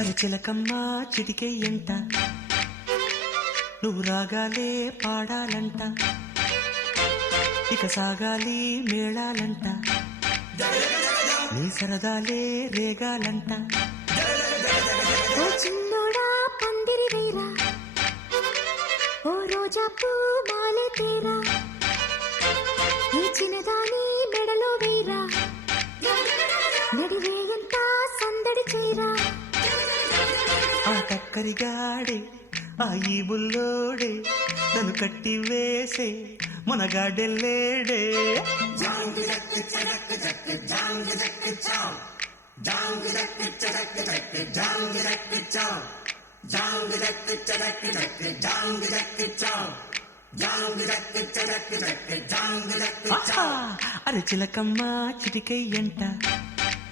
అరచిలకమ్మ చిటికెయ్యంట నువ్వు రాగాలే పాడాలంట ఇక సాగాలి మేళాలంట నీ సరదాలే రేగాలంట ఓ చిన్నోడా పందిరి వేరా ఓ రోజా పూ మాలె తేరా ఈ చిన్నదాని మెడలో వేరా నడివేయంతా సందడి చేరా ఆ కక్కరిగాడే ఆ ఈ బుల్లోడే నన్ను కట్టి వేసే మునగాడెల్లేడే అరచిలకమ్మ చిటికెయ్యంట